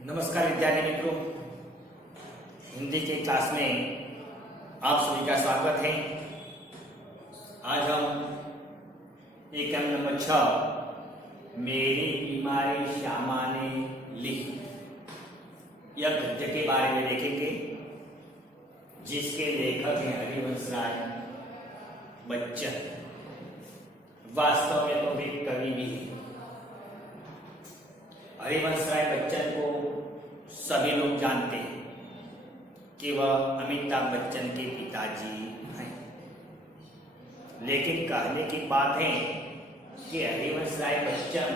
नमस्कार विद्यार्थी मित्रों, हिंदी के क्लास में आप सभी का स्वागत है। आज हम एकम नंबर 6 मेरी बीमारी श्यामा ने ली यह गद्य के बारे में देखेंगे, जिसके लेखक हैं हरिवंश राय बच्चन। वास्तव में तो वे कवि भी हैं। हरिवंश राय बच्चन को सभी लोग जानते हैं कि वह अमिताभ बच्चन के पिताजी हैं, लेकिन कहने की बात है कि हरिवंश राय बच्चन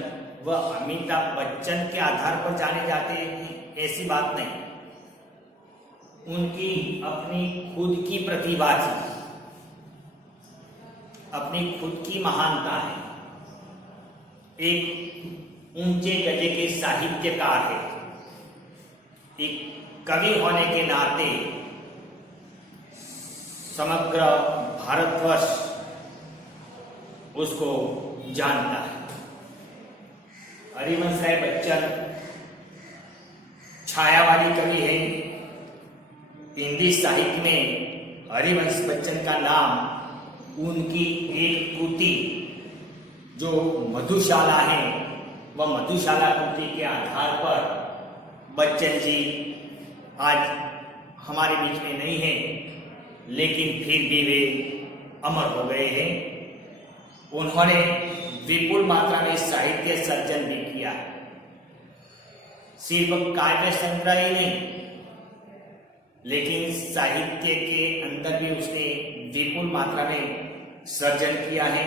वह अमिताभ बच्चन के आधार पर जाने जाते हैं, ऐसी बात नहीं। उनकी अपनी खुद की प्रतिभा थी, अपनी खुद की महानता है। एक ऊंचे दर्जे के साहित्यकार है। एक कवि होने के नाते समग्र भारतवर्ष उसको जानता है। हरिवंश राय बच्चन छायावादी कवि है। हिंदी साहित्य में हरिवंश बच्चन का नाम उनकी एक कृति जो मधुशाला है, वह मधुशाला कृति के आधार पर बच्चन जी आज हमारे बीच में नहीं है, लेकिन फिर भी वे अमर हो गए हैं। उन्होंने विपुल मात्रा में साहित्य सर्जन भी किया, सिर्फ काव्य संग्रह ही नहीं, लेकिन साहित्य के अंदर भी उसने विपुल मात्रा में सर्जन किया है।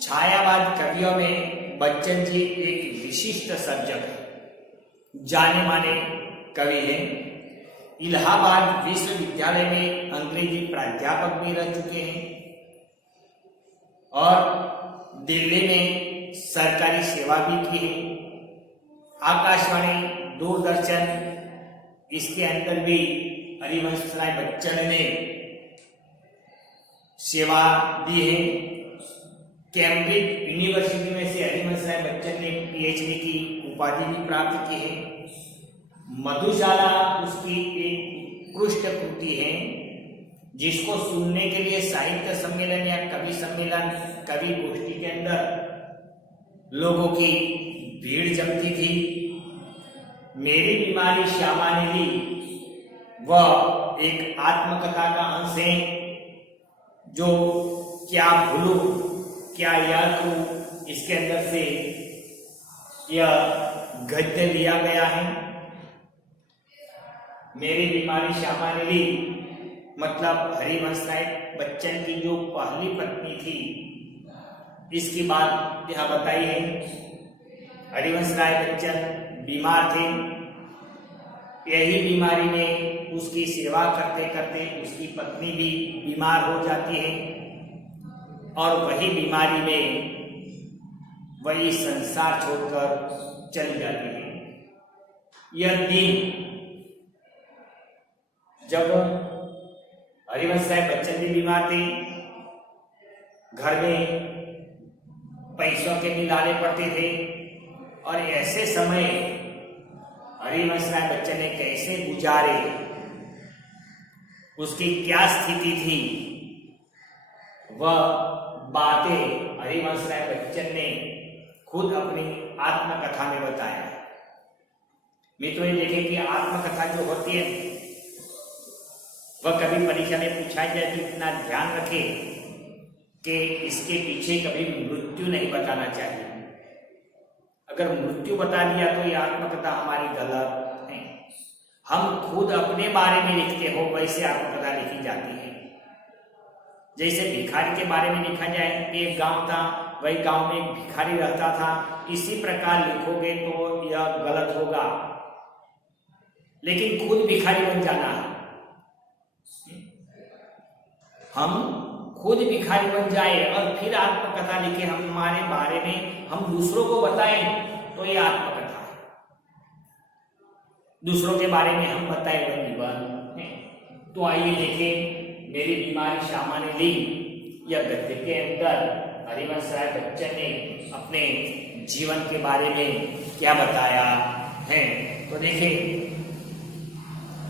छायावाद कवियों में बच्चन जी एक विशिष्ट सर्जक है, जाने माने कवि हैं। इलाहाबाद विश्वविद्यालय में अंग्रेजी प्राध्यापक भी रह चुके हैं और दिल्ली में सरकारी सेवा भी की है। आकाशवाणी, दूरदर्शन, इसके अंदर भी हरिवंश राय बच्चन ने सेवा दी है। कैम्ब्रिज यूनिवर्सिटी में से हरिवंश राय बच्चन ने पीएचडी की उपाधि भी प्राप्त की है। मधुशाला उसकी एक उत्कृष्ट कृति है, जिसको सुनने के लिए साहित्य सम्मेलन या कवि सम्मेलन, कवि गोष्ठी के अंदर लोगों की भीड़ जमती थी। मेरी बीमारी श्यामा ने ली वह एक आत्मकथा का अंश है, जो क्या भूलूं क्या याद करूं, इसके अंदर से यह गद्य लिया गया है। मेरी बीमारी श्यामा ने ली मतलब हरिवंश राय बच्चन की जो पहली पत्नी थी, इसकी बात यह बताई है। हरिवंश राय बच्चन बीमार थे। यही बीमारी में उसकी सेवा करते करते उसकी पत्नी भी बीमार हो जाती है और वही बीमारी में वही संसार छोड़कर चली जाती है। यह दिन जब हरिवंश राय बच्चन भी बीमार थे, घर में पैसों के भी लाने पड़ते थे, और ऐसे समय हरिवंश राय बच्चन ने कैसे गुजारे, उसकी क्या स्थिति थी, वह बातें हरिवंश राय बच्चन ने खुद अपनी आत्मकथा में बताया। मित्रों, ये देखें कि आत्मकथा जो होती है वह कभी परीक्षा में पूछा जाए तो इतना ध्यान रखें कि इसके पीछे कभी मृत्यु नहीं बताना चाहिए। अगर मृत्यु बता दिया तो ये आत्मकथा हमारी गलत है। हम खुद अपने बारे में लिखते हो वैसे आत्मकथा लिखी जाती है। जैसे भिखारी के बारे में लिखा जाए, एक गांव था, वही गांव में एक भिखारी रहता था, इसी प्रकार लिखोगे तो यह गलत होगा। लेकिन खुद भिखारी बन जाना है, हम खुद भिखारी बन जाए और फिर आत्मकथा लिखे हमारे बारे में, हम दूसरों को बताएं तो ये आत्मकथा है। दूसरों के बारे में हम बताएं वह जीवन है। तो आइए देखें मेरी बीमारी श्यामा ने ली यह गद्य के अंदर हरिवंश राय बच्चन ने अपने जीवन के बारे में क्या बताया हैं। तो देखिए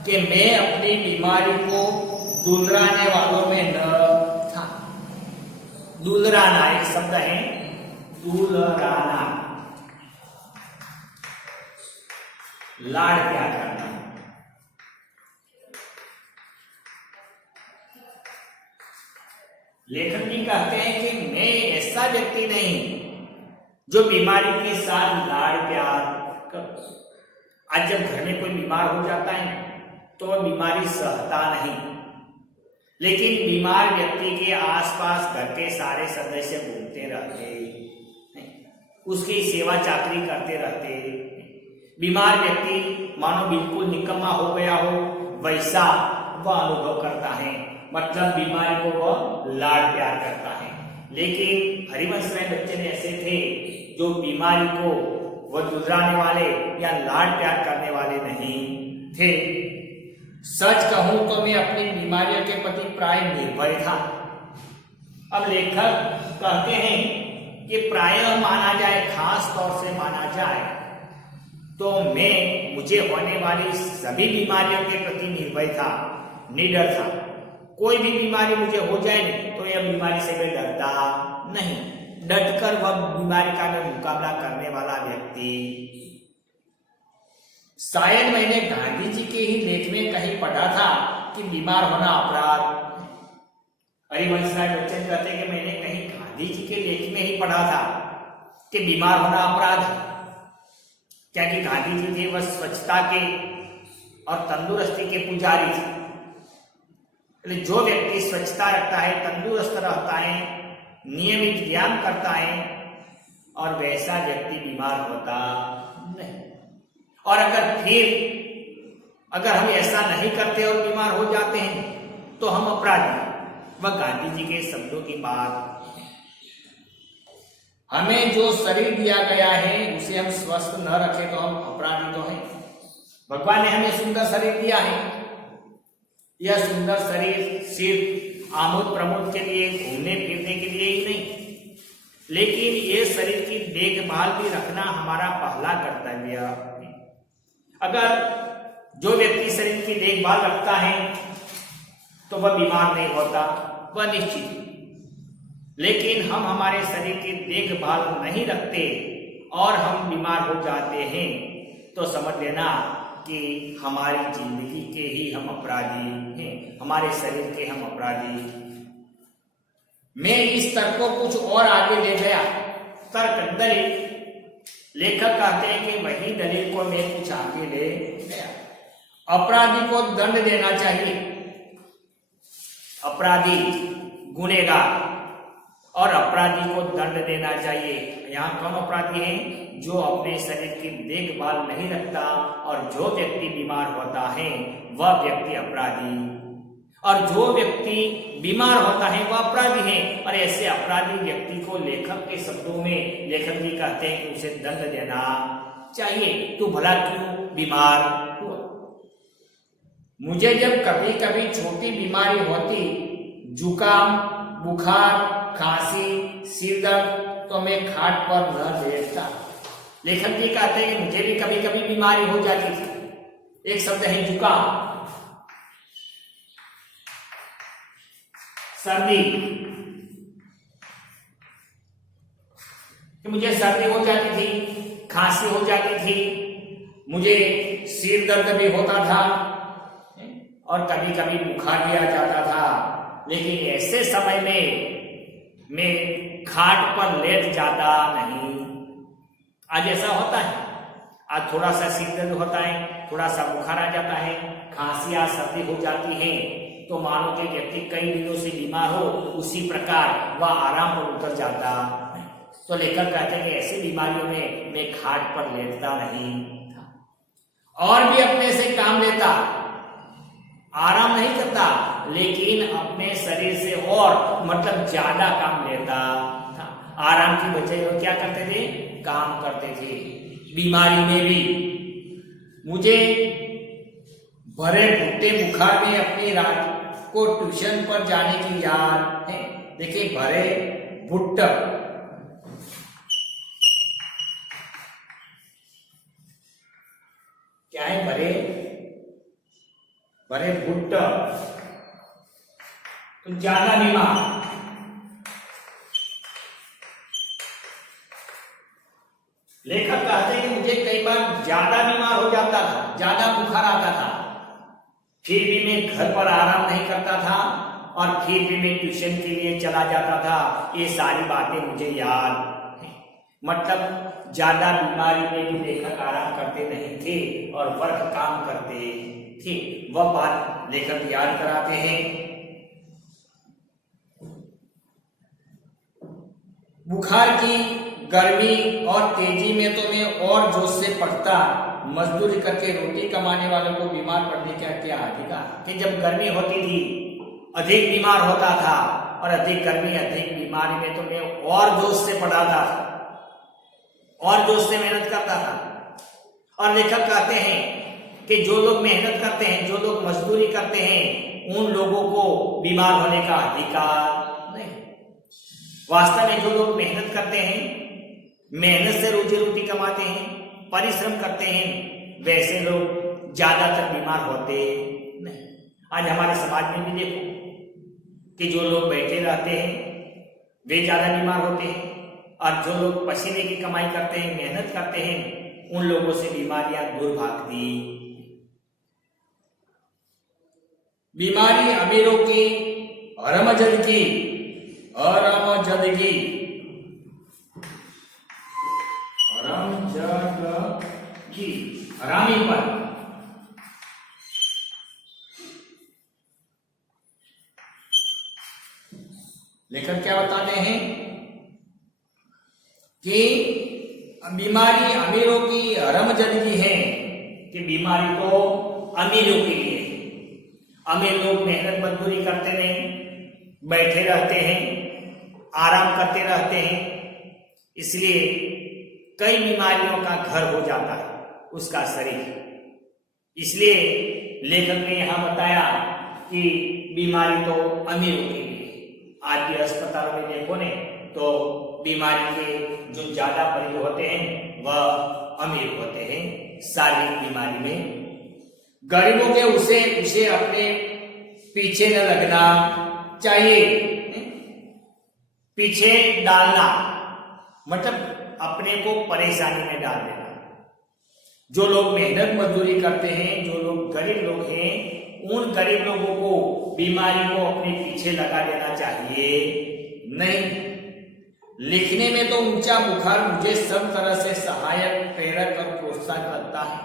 कि मैं अपनी बीमारी को दुलराने वालों में न था। दुलराना एक शब्द है, दुलराना, लाड़ प्यार करना। लेखक जी कहते हैं कि मैं ऐसा व्यक्ति नहीं जो बीमारी के साथ लाड़ प्यार कर। आज जब घर में कोई बीमार हो जाता है तो वह बीमारी सहता नहीं, लेकिन बीमार व्यक्ति के आसपास घर के सारे सदस्य घूमते रहते, उसकी सेवा चाकरी करते रहते। बीमार व्यक्ति मानो बिल्कुल निकम्मा हो गया हो वैसा वह अनुभव करता है, मतलब बीमारी को वह लाड़ प्यार करता है। लेकिन हरिवंश राय बच्चन ऐसे थे जो बीमारी को वह दुलराने वाले या लाड़ प्यार करने वाले नहीं थे। सच कहूं तो मैं अपनी बीमारियों के प्रति प्राय निर्भय था। अब लेखक कहते हैं कि प्रायः माना जाए, खास तौर से माना जाए तो मैं मुझे होने वाली सभी बीमारियों के प्रति निर्भय था, निडर था। कोई भी बीमारी मुझे हो जाए तो यह बीमारी से मैं डरता नहीं, डटकर वह बीमारी का मैं मुकाबला करने वाला व्यक्ति। शायद मैंने गांधी जी के ही लेख में कहीं पढ़ा था कि बीमार होना अपराध। हरिवंश राय बच्चन कहते हैं कि मैंने कहीं गांधी जी के लेख में ही पढ़ा था कि बीमार होना अपराध है। क्या कि गांधी जी थे वह स्वच्छता के और तंदुरुस्ती के पुजारी थे। जो व्यक्ति स्वच्छता रखता है, तंदुरुस्त रहता है, नियमित व्यायाम करता है, और वैसा व्यक्ति बीमार होता नहीं। और अगर हम ऐसा नहीं करते और बीमार हो जाते हैं तो हम अपराधी। वह गांधी जी के शब्दों की बात। हमें जो शरीर दिया गया है उसे हम स्वस्थ न रखें तो हम अपराधी तो हैं। भगवान ने हमें सुंदर शरीर दिया है। यह सुंदर शरीर सिर्फ आमोद प्रमोद के लिए, घूमने फिरने के लिए ही नहीं, लेकिन ये शरीर की देखभाल भी रखना हमारा पहला कर्तव्य है। अगर जो व्यक्ति शरीर की देखभाल रखता है तो वह बीमार नहीं होता, वह निश्चित। लेकिन हम हमारे शरीर की देखभाल नहीं रखते और हम बीमार हो जाते हैं तो समझ लेना कि हमारी जिंदगी के ही हम अपराधी हैं, हमारे शरीर के हम अपराधी। मैं इस तर्क को कुछ और आगे ले गया। तर्क दलील, लेखक कहते हैं कि वही दलील को मैं कुछ आगे ले गया। अपराधी को दंड देना चाहिए। अपराधी गुनहगार और अपराधी को दंड देना चाहिए। यहाँ कौन अपराधी है? जो अपने शरीर की देखभाल नहीं रखता, और जो व्यक्ति बीमार होता है वह व्यक्ति अपराधी, और जो व्यक्ति बीमार होता है वह अपराधी है। और ऐसे अपराधी व्यक्ति को लेखक के शब्दों में लेखक जी कहते हैं कि उसे दंड देना चाहिए। तू भला क्यों बीमार हुआ? मुझे जब कभी कभी छोटी बीमारी होती, जुकाम, बुखार, खांसी, सिर दर्द, तो मैं खाट पर न लेटता। लेखक जी कहते हैं कि मुझे भी कभी कभी बीमारी हो जाती थी। एक शब्द है जुकाम, सर्दी, कि मुझे सर्दी हो जाती थी, खांसी हो जाती थी, मुझे सिर दर्द भी होता था और कभी कभी बुखार भी आ जाता था। लेकिन ऐसे समय में मैं खाट पर लेट जाता नहीं। आज ऐसा होता है, आज थोड़ा सा सिर दर्द होता है, थोड़ा सा बुखार आ जाता है, खांसी या सर्दी हो जाती है, तो मानो कि व्यक्ति कई दिनों से बीमार हो, उसी प्रकार वह आराम पर उतर जाता। तो लेखक कहते हैं कि ऐसी बीमारियों में मैं खाट पर लेटता नहीं था और भी अपने से काम लेता, आराम नहीं करता, लेकिन अपने शरीर से और मतलब ज्यादा काम लेता था। आराम की बजाय वो क्या करते थे? काम करते थे। बीमारी में भी मुझे भरे भुट्टे बुखार में अपनी रात को ट्यूशन पर जाने की याद है। देखिए, भरे भुट्टा, क्या है? भरे भरे भुट्ट, तो ज्यादा बीमार। लेखक कहते हैं कि मुझे कई बार ज्यादा बीमार हो जाता था, ज्यादा बुखार आता था, फिर भी मैं घर पर आराम नहीं करता था और फिर भी मैं ट्यूशन के लिए चला जाता था। ये सारी बातें मुझे याद है। मतलब ज्यादा बीमारी में भी लेखक आराम करते नहीं थे और वर्क काम करते थे। वह बात लेखक याद कराते हैं। बुखार की गर्मी और तेजी में तो मैं और जोश से पढ़ता, मजदूरी करके रोटी कमाने वालों को बीमार पड़ने का क्या अधिकार। कि जब गर्मी होती थी अधिक बीमार होता था, और अधिक गर्मी अधिक बीमारी में तो मैं और जोश से पढ़ाता था, और जोश से मेहनत करता था। और लेखक कहते हैं कि जो लोग मेहनत करते हैं, जो लोग मजदूरी करते हैं, उन लोगों को बीमार होने का अधिकार नहीं। वास्तव में जो लोग मेहनत करते हैं, मेहनत से रोजी रोटी कमाते हैं, परिश्रम करते हैं, वैसे लोग ज्यादातर बीमार होते नहीं। आज हमारे समाज में भी देखो कि जो लोग बैठे रहते हैं वे ज्यादा बीमार होते हैं, और जो लोग पसीने की कमाई करते हैं, मेहनत करते हैं, उन लोगों से बीमारियां दूर भागती। बीमारी अमीरों की अरमजदगी, अरमजदगी, अरमजदगी, हरामीपन। लेखक क्या बताते हैं कि बीमारी अमीरों की हरमजदगी है, कि बीमारी तो अमीरों के लिए। अमीर लोग मेहनत मजदूरी करते नहीं, बैठे रहते हैं, आराम करते रहते हैं, इसलिए कई बीमारियों का घर हो जाता है उसका शरीर। इसलिए लेखक ने यहां बताया कि बीमारी तो अमीरों के लिए। आज के अस्पतालों में देखो ने तो बीमारी के जो ज्यादा मरीज होते हैं वह अमीर होते हैं शारीरिक बीमारी में। गरीबों के उसे अपने पीछे न लगना चाहिए। पीछे डालना मतलब अपने को परेशानी में डाल देना। जो लोग मेहनत मजदूरी करते हैं, जो लोग गरीब लोग हैं, उन गरीब लोगों को बीमारी को अपने पीछे लगा देना चाहिए नहीं। लिखने में तो ऊंचा बुखार मुझे सब तरह से सहायक, प्रेरक और प्रोत्साहन करता है।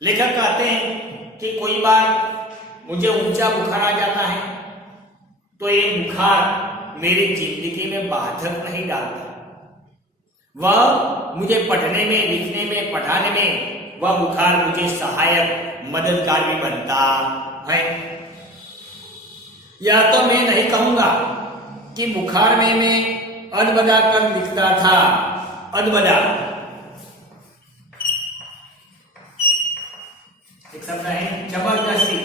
लेखक कहते हैं कि कोई बार मुझे ऊंचा बुखार आ जाता है तो ये बुखार मेरी जिंदगी में बाधक नहीं डालता। वह मुझे पढ़ने में, लिखने में, पढ़ाने में वह बुखार मुझे सहायक, मददगार भी बनता है। यह तो मैं नहीं कहूंगा कि बुखार में मैं अदबदा कर लिखता था। अदबदा एक शब्द है जबरदस्ती,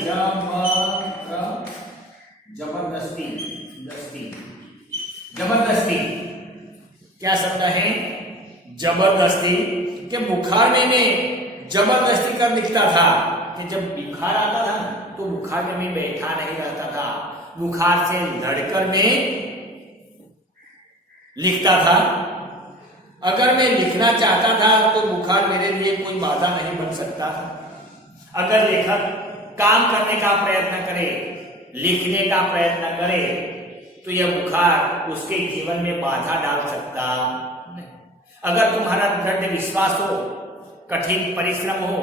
जबरदस्ती, जबरदस्ती। क्या शब्द है? जबरदस्ती। के बुखार में मैं जबरदस्ती कर लिखता था। कि जब बुखार आता था तो बुखार में मैं बैठा नहीं रहता था, बुखार से लड़कर मैं लिखता था। अगर मैं लिखना चाहता था तो बुखार मेरे लिए कोई बाधा नहीं बन सकता था। अगर लेखक काम करने का प्रयत्न करे, लिखने का प्रयत्न करे, तो यह बुखार उसके जीवन में बाधा डाल सकता नहीं। अगर तुम्हारा दृढ़ विश्वास हो, कठिन परिश्रम हो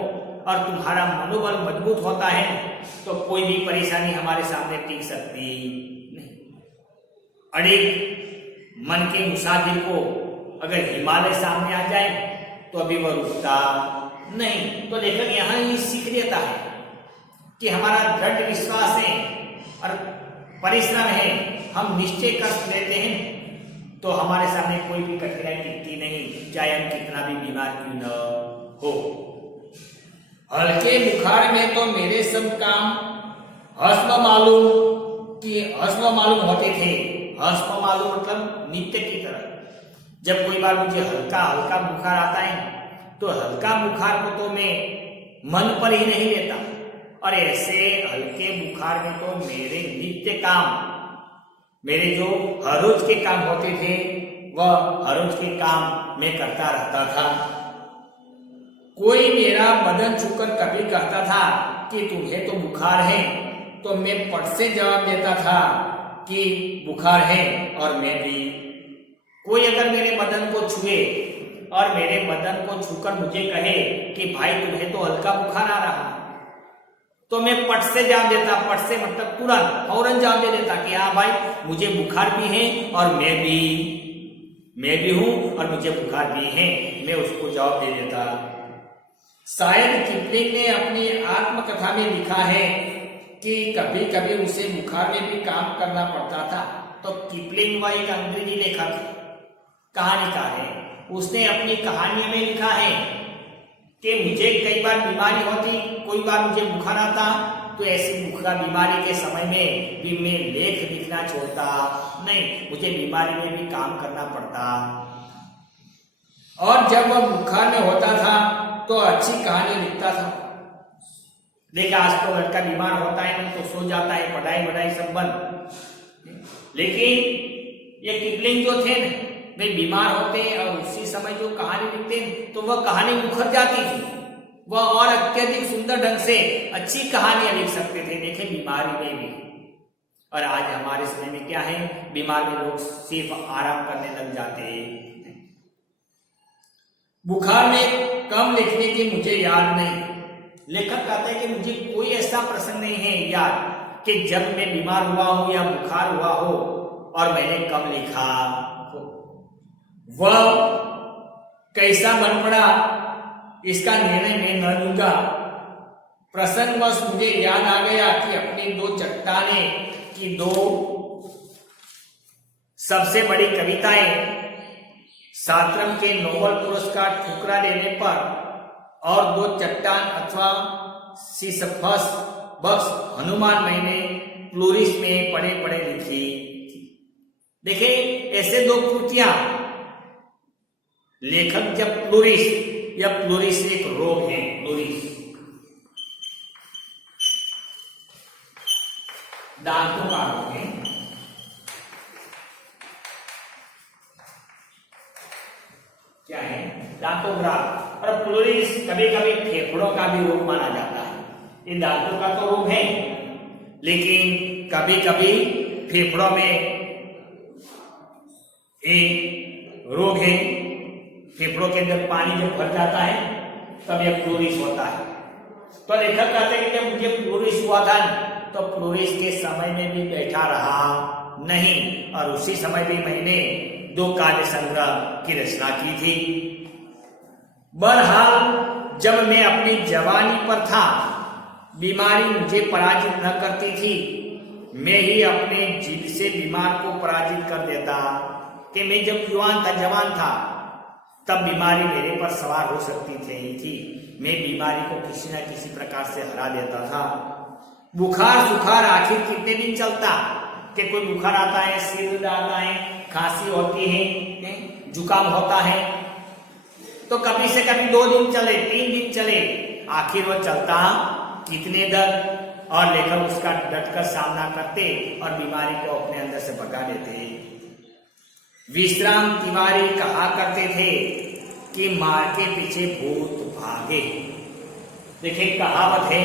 और तुम्हारा मनोबल मजबूत होता है तो कोई भी परेशानी हमारे सामने टिक सकती नहीं। अड़िग मन के मुसाफिर को अगर हिमालय सामने आ जाए तो अभी वह रुकता नहीं। तो लेखक यहाँ ही सीख देता है कि हमारा दृढ़ विश्वास है और परिश्रम है, हम निश्चय कष्ट लेते हैं तो हमारे सामने कोई भी कठिनाई टिकती नहीं, चाहे हम कितना भी बीमार क्यों न हो। हल्के बुखार में तो मेरे सब काम हस्म मालूम होते थे। हस्म मालूम मतलब नित्य की तरह। जब कोई बार मुझे हल्का बुखार आता है तो हल्का बुखार को तो मैं मन पर ही नहीं लेता। और ऐसे हल्के बुखार में तो मेरे नित्य काम, मेरे जो हर रोज के काम होते थे वह हर रोज के काम मैं करता रहता था। कोई मेरा बदन छूकर कभी कहता था कि तुम्हें तो बुखार है, तो मैं पट से जवाब देता था कि बुखार है और मैं भी। कोई अगर मेरे बदन को छुए और मेरे बदन को छूकर मुझे कहे कि भाई तुम्हें तो हल्का बुखार आ रहा, तो मैं पट से जवाब देता, पट से मतलब तुरंत फौरन जवाब दे देता कि हाँ भाई मुझे बुखार भी है और मैं भी हूं और मुझे बुखार भी है, मैं उसको जवाब दे देता। शायद किपलिंग ने अपनी आत्मकथा में लिखा है कि कभी कभी उसे बुखार में भी काम करना पड़ता था। तो किपलिंग वह एक अंग्रेजी लेखक, कहानीकार है, उसने अपनी कहानी में लिखा है कि मुझे कई बार बीमारी होती, कोई बार मुझे बुखार आता, तो ऐसी बुखार बीमारी के समय में भी मैं लेख लिखना छोड़ता नहीं, मुझे बीमारी में भी काम करना पड़ता। और जब वह बुखार में होता था तो अच्छी कहानी लिखता था। देखिए आज तो लड़का बीमार होता है ना तो सो जाता है, पढ़ाई सब बंद। लेकिन ये किपलिंग जो थे ना, वे बीमार होते हैं और उसी समय जो कहानी लिखते हैं तो वह कहानी मुखर जाती थी, वह और अत्यधिक सुंदर ढंग से अच्छी कहानियां लिख सकते थे। देखे बीमारी में भी। और आज हमारे समय में क्या है, बीमार में लोग सिर्फ आराम करने लग जाते हैं। बुखार में कम लिखने की मुझे याद नहीं। लेखक कहता है कि मुझे कोई ऐसा प्रसंग नहीं है याद कि जब मैं बीमार हुआ हूं या बुखार हुआ हो और मैंने कम लिखा। वह कैसा बन पड़ा इसका निर्णय मैं न लूंगा। प्रसंगवश मुझे याद आ गया कि अपनी दो चट्टाने की दो सबसे बड़ी कविताएं सातरम के नोबेल पुरस्कार ठुकरा देने पर और दो चट्टान अथवा सिसफस बक्स हनुमान मैंने प्लूरिस में पढ़े लिखी। देखिए ऐसे दो कृतियां लेखक जब प्लूरिस, या प्लूरिस एक रोग है, प्लूरिस दांतों का रोग है। क्या है? दांतों का। और प्लूरिस कभी कभी फेफड़ों का भी रोग माना जाता है। ये दांतों का तो रोग है, लेकिन कभी कभी फेफड़ों में एक रोग है। फेफड़ों के अंदर पानी जब भर जाता है तब यह प्लूरिस होता है। तो लेखक कहते हैं कि जब मुझे प्लूरिस हुआ था तो प्लूरिस के समय में भी बैठा रहा नहीं, और उसी समय भी मैंने दो काव्य संग्रह की रचना की थी। बहरहाल जब मैं अपनी जवानी पर था, बीमारी मुझे पराजित न करती थी, मैं ही अपने जिद से बीमार को पराजित कर देता। कि मैं जब जवान था तब बीमारी मेरे पर सवार हो सकती थी। मैं बीमारी को किसी न किसी प्रकार से हरा देता था। बुखार सुखार आखिर कितने दिन चलता? कि कोई बुखार आता है, सिर आता है, खांसी होती है, जुकाम होता है, तो कभी से कभी 2 दिन चले, 3 दिन चले, आखिर वह चलता कितने दिन? और लेखक उसका डटकर सामना करते और बीमारी को अपने अंदर से भगा देते। विश्राम तिवारी कहा करते थे कि मार के पीछे भूत भागे। देखिए कहावत है,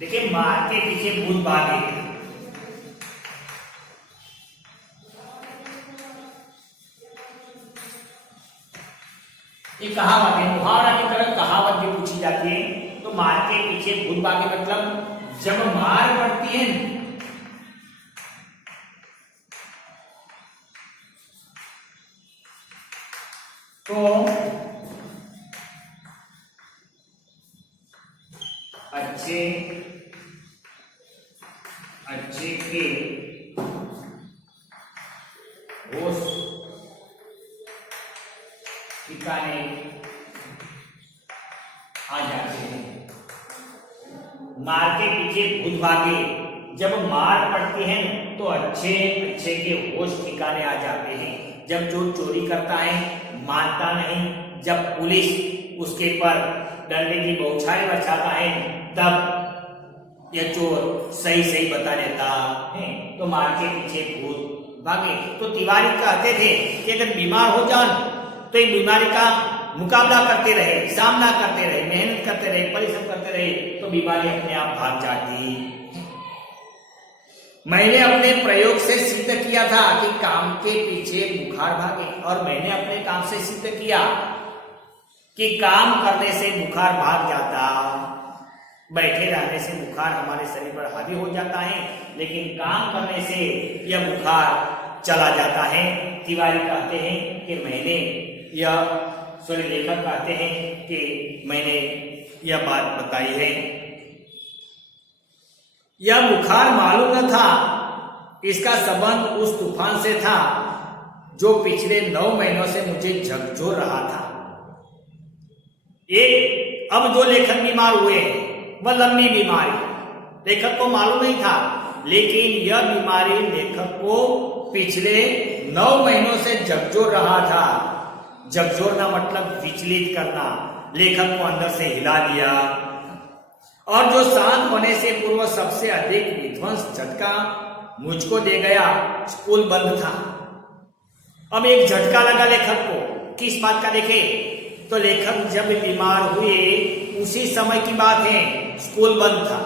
देखिए मार के पीछे भूत भागे। ये कहावत है, मुहावरा की तरह कहावत भी पूछी जाती है। तो मार के पीछे भूत भागे मतलब जब मार पड़ती है तो अच्छे के होश ठिकाने आ जाते हैं। मार के पीछे भूत भागे, जब मार पड़ती है तो अच्छे अच्छे के होश ठिकाने आ जाते हैं। जब जो चोरी करता है मानता नहीं, जब पुलिस उसके पर डंडे की बौछारें बरसाता है तब यह चोर सही सही बता देता है, तो मार के पीछे भूत भागे। तो तिवारी कहते थे कि अगर बीमार हो जान तो एक बीमारी का मुकाबला करते रहे, सामना करते रहे, मेहनत करते रहे, परिश्रम करते रहे, तो बीमारी अपने आप भाग जाती। मैंने अपने प्रयोग से सिद्ध किया था कि काम के पीछे बुखार भागे, और मैंने अपने काम से सिद्ध किया कि काम करने से बुखार भाग जाता। बैठे रहने से बुखार हमारे शरीर पर हावी हो जाता है, लेकिन काम करने से यह बुखार चला जाता है। तिवारी कहते हैं कि मैंने यह, सॉरी लेखक कहते हैं कि मैंने यह बात बताई है। यह बुखार मालूम न था, इसका संबंध उस तूफान से था जो पिछले 9 महीनों से मुझे झकझोर रहा था। एक अब जो लेखक बीमार हुए हैं वह लंबी बीमारी, लेखक को मालूम नहीं था, लेकिन यह बीमारी लेखक को पिछले 9 महीनों से झकझोर रहा था। झकझोरना मतलब विचलित करना, लेखक को अंदर से हिला दिया। और जो शांत होने से पूर्व सबसे अधिक विध्वंस झटका मुझको दे गया, स्कूल बंद था। अब एक झटका लगा लेखक को, किस बात का देखे तो लेखक जब बीमार हुए उसी समय की बात है, स्कूल बंद था।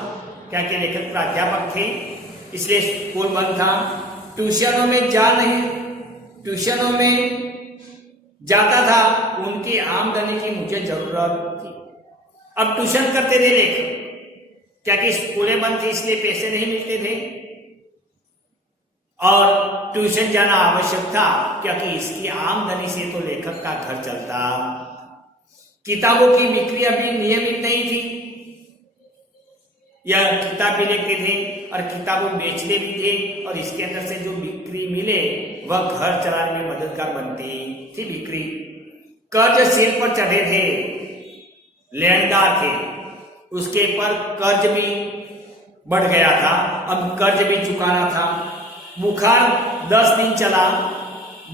क्या कि लेखक प्राध्यापक थे, इसलिए स्कूल बंद था। ट्यूशनों में ट्यूशनों में जाता था, उनकी आमदनी की मुझे जरूरत थी। अब ट्यूशन करते थे लेखक, क्या कि स्कूलें बंद थी इसलिए पैसे नहीं मिलते थे, और ट्यूशन जाना आवश्यक था क्योंकि इसकी आमदनी से तो लेखक का घर चलता। किताबों की बिक्री अभी नियमित नहीं थी, यह किताब भी लिखते थे और किताबों बेचते भी थे, और इसके अंदर से जो बिक्री मिले वह घर चलाने में मददगार बनती थी बिक्री। कर्ज सिर पर चढ़े थे, लेनदार थे, उसके पर कर्ज भी बढ़ गया था, अब कर्ज भी चुकाना था। बुखार 10 दिन चला,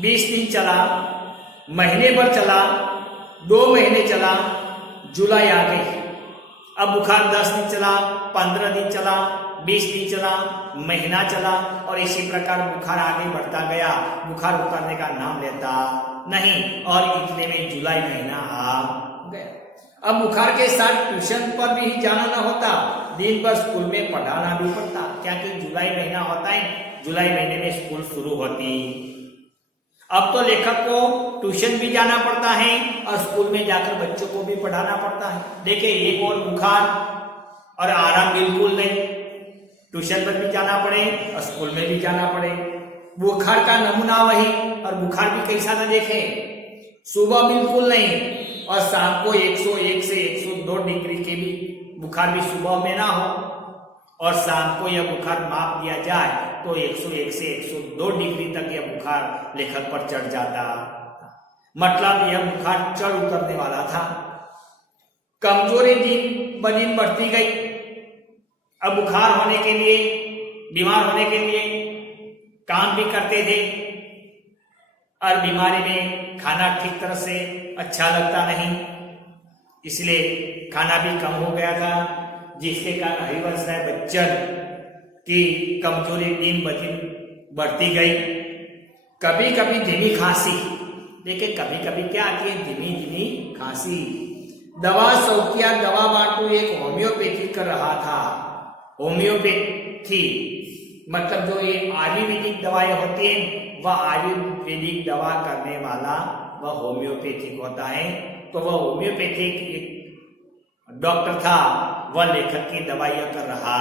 20 दिन चला, महीने भर चला, 2 महीने चला, जुलाई आ गई। अब बुखार 10 दिन चला, 15 दिन चला, 20 दिन चला, महीना चला, और इसी प्रकार बुखार आगे बढ़ता गया। बुखार उतरने का नाम लेता नहीं, और इतने में जुलाई महीना आ गया। अब बुखार के साथ ट्यूशन पर भी जाना न होता, दिन भर स्कूल में पढ़ाना भी पड़ता, क्या कि जुलाई महीना होता है, जुलाई महीने में स्कूल शुरू होती। अब तो लेखक को ट्यूशन भी जाना पड़ता है और स्कूल में जाकर बच्चों को भी पढ़ाना पड़ता है। देखिए, एक और बुखार और आराम बिल्कुल नहीं, ट्यूशन पर भी जाना पड़े और स्कूल में भी जाना पड़े। बुखार का नमूना वही, और बुखार भी कैसा था देखे, सुबह बिल्कुल नहीं और शाम को 101 से 102 डिग्री के भी बुखार भी सुबह में ना हो, और शाम को यह बुखार माप दिया जाए तो 101 से 102 डिग्री तक यह बुखार लेखक पर चढ़ जाता। मतलब यह बुखार चढ़ उतरने वाला था। कमजोरी दिन ब दिन बढ़ती गई। अब बुखार होने के लिए, बीमार होने के लिए काम भी करते थे, और बीमारी में खाना ठीक तरह से अच्छा लगता नहीं, इसलिए खाना भी कम हो गया था, जिसके कारण हरिवंश राय बच्चन की कमजोरी दिन ब दिन बढ़ती गई। कभी कभी धीमी खांसी, देखिए कभी कभी क्या आती है, धीमी धीमी खांसी। दवा शौकिया दवा बांटू एक होम्योपैथी कर रहा था। होम्योपैथी मतलब जो ये आयुर्वेदिक दवाएं होती हैं, वह आयुर्वेदिक दवा करने वाला वह होम्योपैथिक होता है। तो वह होम्योपैथिक डॉक्टर था, वह लेखक की दवाइयां कर रहा।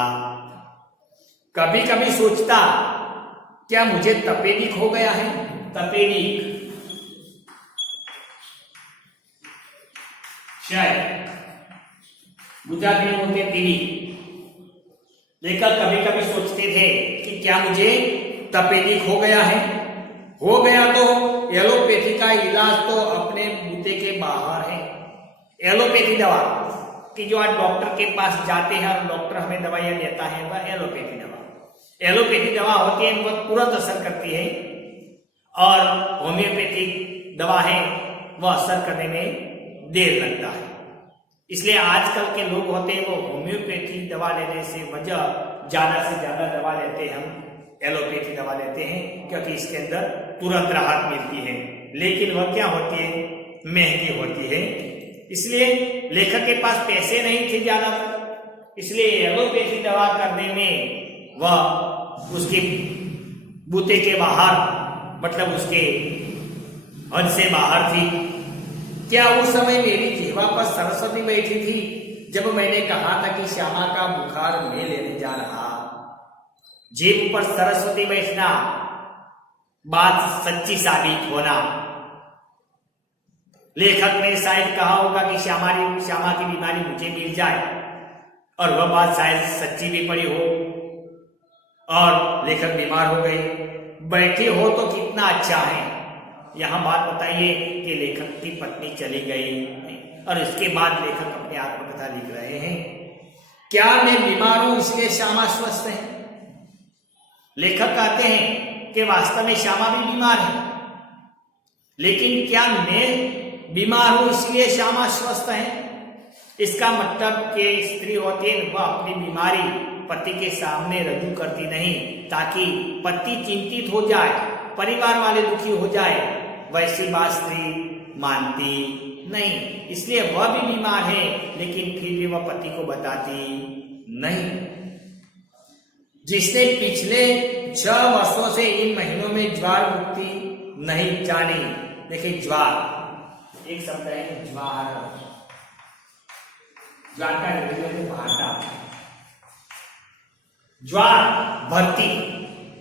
कभी कभी सोचता, क्या मुझे तपेदिक हो गया है? तपेदिक शायद गुजराती में होते टीवी। लेखक कभी कभी सोचते थे कि क्या मुझे तपेदिक हो गया है। हो गया तो एलोपैथी का इलाज तो अपने बूते के बाहर है। एलोपैथी दवा कि जो आज डॉक्टर के पास जाते हैं और डॉक्टर हमें दवाइयां देता है, वह एलोपैथी दवा। एलोपैथी दवा होती है वो तुरंत असर करती है और होम्योपैथिक दवा है वह असर करने में देर लगता है। इसलिए आजकल के लोग होते हैं वो होम्योपैथी दवा लेने से वजह ज्यादा से ज्यादा दवा लेते हैं, हम एलोपैथी दवा लेते हैं क्योंकि इसके अंदर तुरंत राहत मिलती है, लेकिन वह क्या होती है, महंगी होती है। इसलिए लेखक के पास पैसे नहीं थे ज्यादा, इसलिए एलोपैथी दवा करने में वह उसके बूते के बाहर, मतलब उसके हद से बाहर थी। क्या उस समय मेरी जीवा पर सरस्वती बैठी थी जब मैंने कहा था कि श्यामा का बुखार मैं लेने जा रहा? जीभ पर सरस्वती बैठना, बात सच्ची साबित होना। लेखक ने शायद कहा होगा कि श्यामा की बीमारी मुझे मिल जाए, और वह बात शायद सच्ची भी पड़ी हो और लेखक बीमार हो गए। बैठे हो तो कितना अच्छा है। यहां बात बताइए कि लेखक की पत्नी चली गई और इसके बाद लेखक अपनी आत्मकथा लिख रहे हैं। क्या मैं बीमार हूं इसलिए श्यामा स्वस्थ है? लेखक कहते हैं कि वास्तव में श्यामा भी बीमार है, लेकिन क्या मैं बीमार हूं इसलिए श्यामा स्वस्थ है? इसका मतलब कि स्त्री होती है वह अपनी बीमारी पति के सामने रजू करती नहीं ताकि पति चिंतित हो जाए, परिवार वाले दुखी हो जाए, वैसी बात स्त्री मानती नहीं। इसलिए वह भी बीमार है लेकिन फिर भी वह पति को बताती नहीं। जिसने पिछले 6 वर्षों से इन महीनों में ज्वार मुक्ति नहीं जानी। देखिए ज्वार एक शब्द है, ज्वार, ज्वार का है भाटा। ज्वार भरती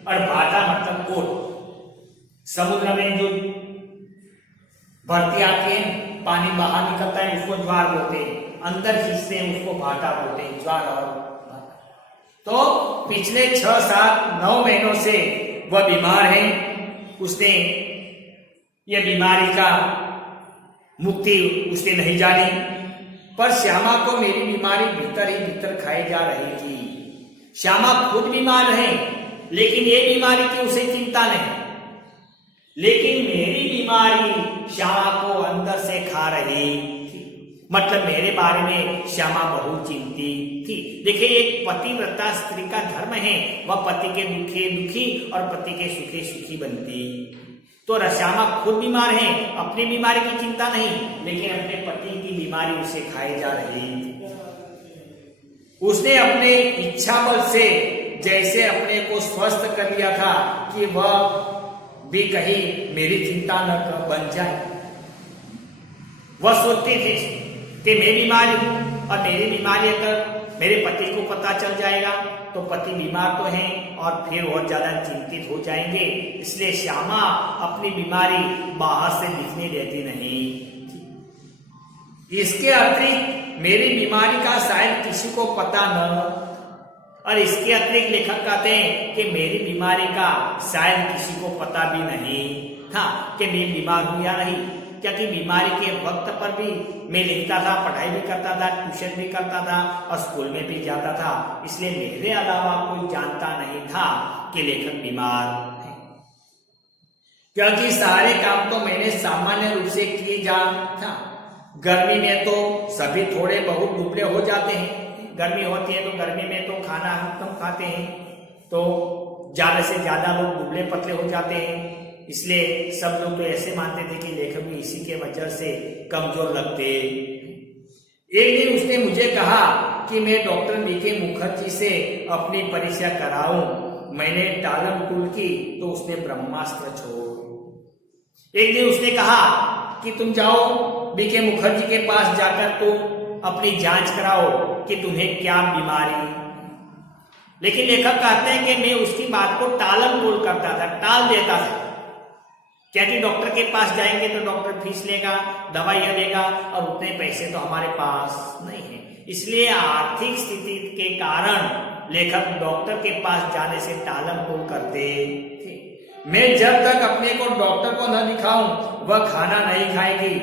और भाटा मतलब ओट। समुद्र में जो भरती आती है, पानी बाहर निकलता है, उसको ज्वार बोलते हैं, अंदर खींचते हैं उसको भाटा बोलते हैं। ज्वार और तो पिछले 6, 7, 9 महीनों से वह बीमार है। उसने यह बीमारी का मुक्ति उसने नहीं जानी, पर श्यामा को मेरी बीमारी भीतर ही भीतर खाई जा रही थी। श्यामा खुद बीमार है लेकिन ये बीमारी की उसे चिंता नहीं, लेकिन मेरी बीमारी श्यामा को अंदर से खा रही थी। मतलब मेरे बारे में श्यामा बहुत चिंतित थी। देखिए एक पतिव्रता स्त्री का धर्म है, वह पति के दुखे दुखी और पति के सुखे सुखी बनती। तो श्यामा खुद बीमार है, अपनी बीमारी की चिंता नहीं, लेकिन अपने पति की बीमारी उसे खाई जा रही थी। उसने अपने इच्छा बल से जैसे अपने को स्वस्थ कर लिया था कि वह भी कहीं मेरी चिंता न बन जाए। वह सोचती थी कि मैं बीमार हूं और मेरी बीमारी अगर मेरे पति को पता चल जाएगा तो पति बीमार तो है और फिर और ज्यादा चिंतित हो जाएंगे। इसलिए श्यामा अपनी बीमारी बाहर से दिखने देती नहीं। इसके अतिरिक्त मेरी बीमारी का शायद किसी को पता न, और इसके अतिरिक्त लेखक कहते हैं कि मेरी बीमारी का शायद किसी को पता भी नहीं था कि मैं बीमार हूं या नहीं, क्योंकि बीमारी के वक्त पर भी मैं लिखता था, पढ़ाई भी करता था, ट्यूशन भी करता था और स्कूल में भी जाता था। इसलिए मेरे अलावा कोई जानता नहीं था कि लेखक बीमार है, क्योंकि सारे काम तो मैंने सामान्य रूप से किए जा था। गर्मी में तो सभी थोड़े बहुत दुबले हो जाते हैं, गर्मी होती है तो गर्मी में तो खाना हम कम खाते हैं, तो ज्यादा से ज्यादा लोग दुबले पतले हो जाते हैं। इसलिए सब लोग तो ऐसे मानते थे कि लेखक भी इसी के वजह से कमजोर लगते। एक दिन उसने मुझे कहा कि मैं डॉक्टर बीके मुखर्जी से अपनी परीक्षा कराऊं। मैंने टालम टूल की तो उसने ब्रह्मास्त्र छोड़। एक दिन उसने कहा कि तुम जाओ बीके मुखर्जी के पास जाकर तुम अपनी जांच कराओ कि तुम्हें क्या बीमारी। लेकिन लेखक कहते हैं कि मैं उसकी बात को टालम टोल करता था, टाल देता था, क्योंकि डॉक्टर के पास जाएंगे तो डॉक्टर फीस लेगा, दवाइयां देगा और उतने पैसे तो हमारे पास नहीं है। इसलिए आर्थिक स्थिति के कारण लेखक डॉक्टर के पास जाने से टालम टोल करते थे। मैं जब तक अपने को डॉक्टर को न दिखाऊं वह खाना नहीं खाएगी।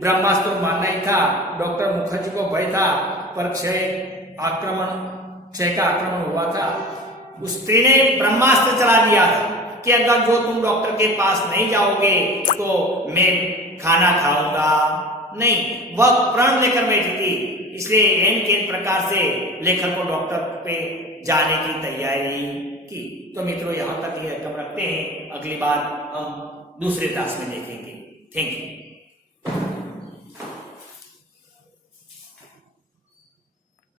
ब्रह्मास्त्र मानना ही था। डॉक्टर मुखर्जी को भय था, पर क्षय का आक्रमण हुआ था। उस स्त्री ने ब्रह्मास्त्र चला दिया था कि अगर जो तुम डॉक्टर के पास नहीं जाओगे तो मैं खाना खाऊंगा नहीं। वह प्रण लेकर बैठी थी, इसलिए एन के प्रकार से लेखक को डॉक्टर पे जाने की तैयारी की। तो मित्रों, यहां तक ये रकम रखते हैं, अगली बार हम दूसरे क्लास में देखेंगे। Thank you.